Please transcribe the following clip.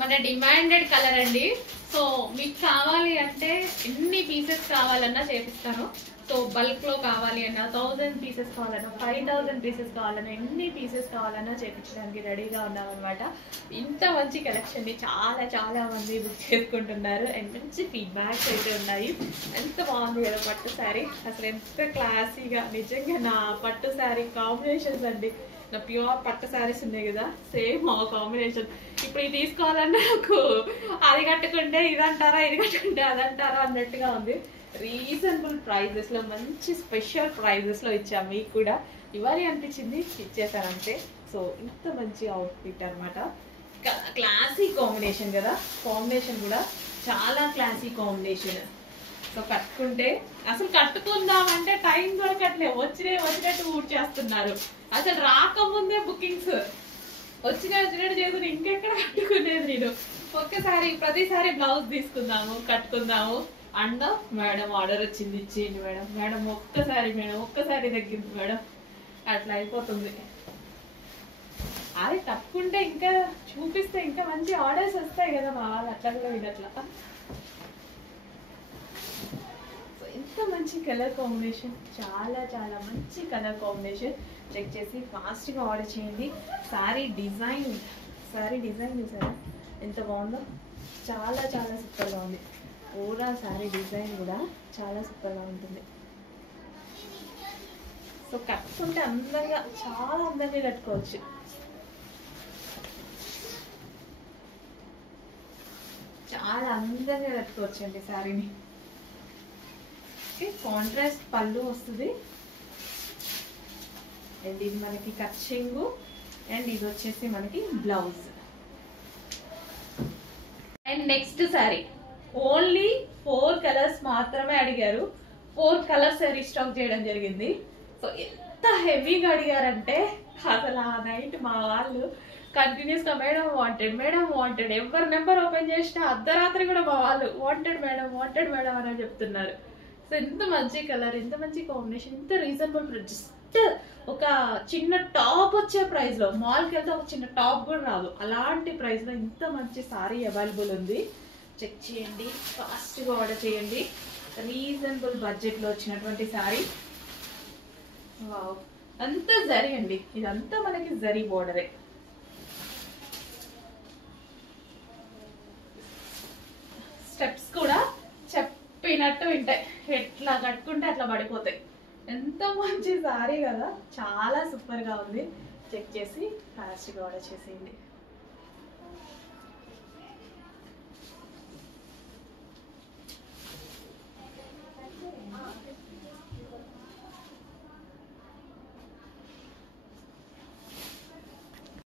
మన demanded colour అండి. So మీకు కావాలి అంటే ఎన్ని పీసెస్ కావాలన్నా చేపిస్తాను. సో బల్క్ లో కావాలి అన్నా 1000 పీసెస్ కావాలన్నా 5000 పీసెస్ కావాలన్నా ఎన్ని పీసెస్ కావాలన్నా చేపించడానికి రెడీగా ఉన్నామన్నమాట. ఇంత మంచి కలెక్షన్ ని చాలా చాలా మంది బుక్ చేసుకుంటున్నారు అండ్ మంచి ఫీడ్బ్యాక్స్ అయితే ఉన్నాయి. ఎంత బాగుంది కదా పట్టు శారీ, అసలు ఎంత క్లాసీగా. నిజంగా నా పట్టు శారీ కాంబినేషన్స్ అండి, నా ప్యూర్ పట్టు శారీస్ ఉన్నాయి కదా సేమ్ ఆ కాంబినేషన్. ఇప్పుడు ఇది తీసుకోవాలన్నా నాకు అది కట్టుకుంటే ఇది అంటారా, ఇది కట్టుకుంటే అది అంటారా అన్నట్టుగా ఉంది. రీజనబుల్ ప్రైజెస్ లో మంచి స్పెషల్ ప్రైజెస్ లో ఇచ్చాము. మీకు కూడా ఇవ్వాలి అనిపించింది ఇచ్చేసానంతే. సో ఇంత మంచి అవుట్ఫిట్ అనమాట. క్లాసీ కాంబినేషన్ కదా, కాంబినేషన్ కూడా చాలా క్లాసీ కాంబినేషన్. సో కట్టుకుంటే అసలు కట్టుకుందామంటే టైం దొరకట్లేదు, వచ్చినట్టు ఊట్ చేస్తున్నారు. అసలు రాకముందే బుకింగ్స్ వచ్చినట్టు చేసుకుని ఇంకెక్కడ కట్టుకునేది నేను. ఒక్కసారి ప్రతిసారి బ్లౌజ్ తీసుకుందాము కట్టుకుందాము అండ్ మేడం ఆర్డర్ వచ్చింది ఇచ్చేయండి మేడం, మేడం ఒక్కసారి తగ్గింది మేడం, అట్లా అయిపోతుంది. అది కట్టుకుంటే ఇంకా చూపిస్తే ఇంకా మంచి ఆర్డర్స్ వస్తాయి కదా మా వాళ్ళు, అట్లా కూడా వినట్లా. ఎంత మంచి కలర్ కాంబినేషన్, చాలా చాలా మంచి కలర్ కాంబినేషన్. చెక్ చేసి ఫాస్ట్గా ఆర్డర్ చేయండి. శారీ డిజైన్ చూసారా ఎంత బాగుందో, చాలా చాలా సూపర్గా ఉంది. ఓవరాల్ శారీ డిజైన్ కూడా చాలా సూపర్గా ఉంటుంది. సో కట్టుకుంటే అందంగా, చాలా అందంగా కట్టుకోవచ్చు. చాలా అందంగా కట్టుకోవచ్చు అండి శారీని. కాంట్రాస్ట్ పళ్ళు వస్తుంది అండ్ ఇది మనకి కచ్చింగు అండ్ ఇది వచ్చేసి మనకి blouse. And next sari only 4 colours మాత్రమే అడిగారు. 4 కలర్స్ రీస్టాక్ చేయడం జరిగింది. సో ఎంత హెవీగా అడిగారంటే అసలు ఆ నైట్ మా వాళ్ళు కంటిన్యూస్ గా మేడం వాంటెడ్ ఎవరి నెంబర్ ఓపెన్ చేసినా అర్ధరాత్రి కూడా మా వాళ్ళు వాంటెడ్ మేడం అని చెప్తున్నారు. సో ఎంత మంచి కలర్, ఎంత మంచి కాంబినేషన్, ఎంత రీజనబుల్ ప్రైస్. జస్ట్ ఒక చిన్న టాప్ వచ్చే ప్రైస్ లో, మాల్కి వెళ్తే ఒక చిన్న టాప్ కూడా రాదు అలాంటి ప్రైస్ లో ఇంత మంచి సారీ అవైలబుల్ ఉంది. చెక్ చేయండి, ఫాస్ట్గా ఆర్డర్ చేయండి. రీజనబుల్ బడ్జెట్ లో వచ్చినటువంటి సారీ. వావ్, అంతా జరీ అండి, ఇదంతా మనకి జరీ బోర్డరే. స్టెప్స్ కూడా చెప్పినట్టు వింటాయి, ఎట్లా కట్టుకుంటే అట్లా పడిపోతాయి. ఎంత మంచి సారీ కదా, చాలా సూపర్ గా ఉంది. చెక్ చేసి ఫాస్ట్గా ఆర్డర్ చేసేయండి.